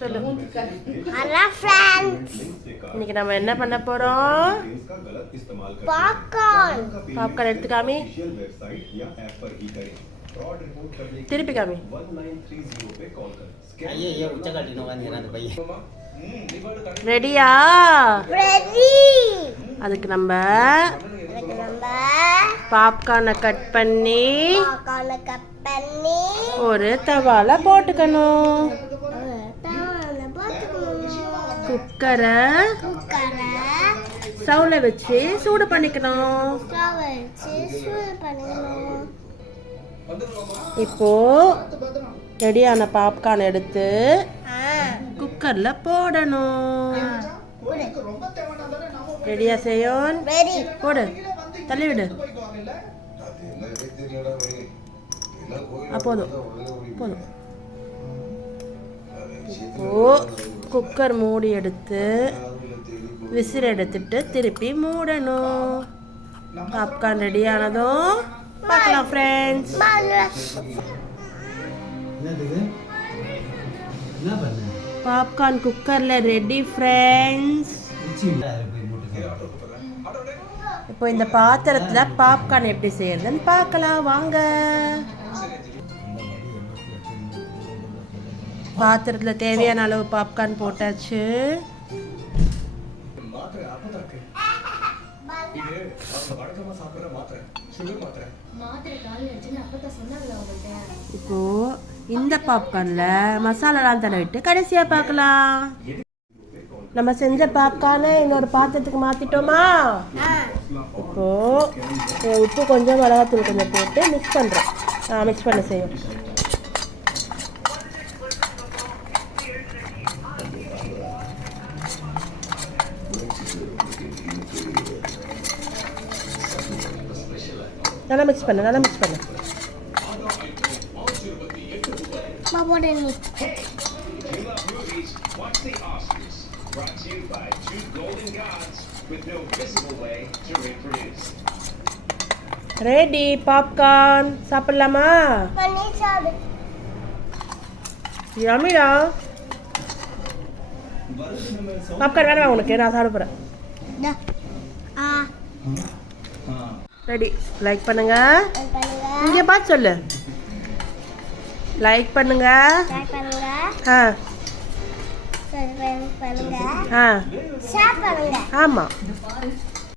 சொல்லு. Hello friends, இன்னைக்கு நம்ம என்ன பண்ண போறோம்? பாப்கார்ன் எடுத்து காமி. திருப்பி காமி. ரெடியா? ரெடி. அதுக்கு நம்ம பாப்கார்னை கட் பண்ணி ஒரு தவால போட்டுக்கணும். குக்கரை ஸ்டவ்ல வச்சு சூடு பண்ணிக்கணும். இப்போ ரெடியான பாப்கார்ன் எடுத்து குக்கர்ல போடணும். ரெடியா செய்யும்? போடு, தள்ளி விடு. போதும் போதும். இப்போ குக்கர் மூடி எடுத்து விசில் எடுத்துட்டு திருப்பி மூடணும். பாப்கார்ன் ரெடி ஆனதும் பார்க்கலாம் ஃப்ரெண்ட்ஸ். பாப்கார்ன் குக்கர்ல ரெடி ஃப்ரெண்ட்ஸ். இப்போ இந்த பாத்திரத்துல பாப்கார்ன் எப்படி செய்யறதுன்னு பார்க்கலாம் வாங்க. பாத்திரத்துல தேவையான அளவு பாப்கார்ன் போட்டாச்சு. இப்போ இந்த பாப்கார்ன்ல மசாலாலாம் தடவிட்டு கடைசியா பார்க்கலாம். நம்ம செஞ்ச பாப்கார்னை இன்னொரு பாத்திரத்துக்கு மாத்திட்டோமா? இப்போ உப்பு கொஞ்சம் மிளகாத்தூள் கொஞ்சம் போட்டு மிக்ஸ் பண்றோம். மிக்ஸ் பண்ண செய்யும். நல்லா மிக்ஸ் பண்ணு, நல்லா மிக்ஸ் பண்ணு. Ready popcorn. சாப்பிடலாமா? யம்மிடா. பாப்கார்ன் வேணாமா உனக்கு? நான் சாப்பிட போறேன். ரெடி. லைக் பண்ணுங்க. இங்க பார்த்து சொல்லு. லைக் பண்ணுங்க. ஆமா.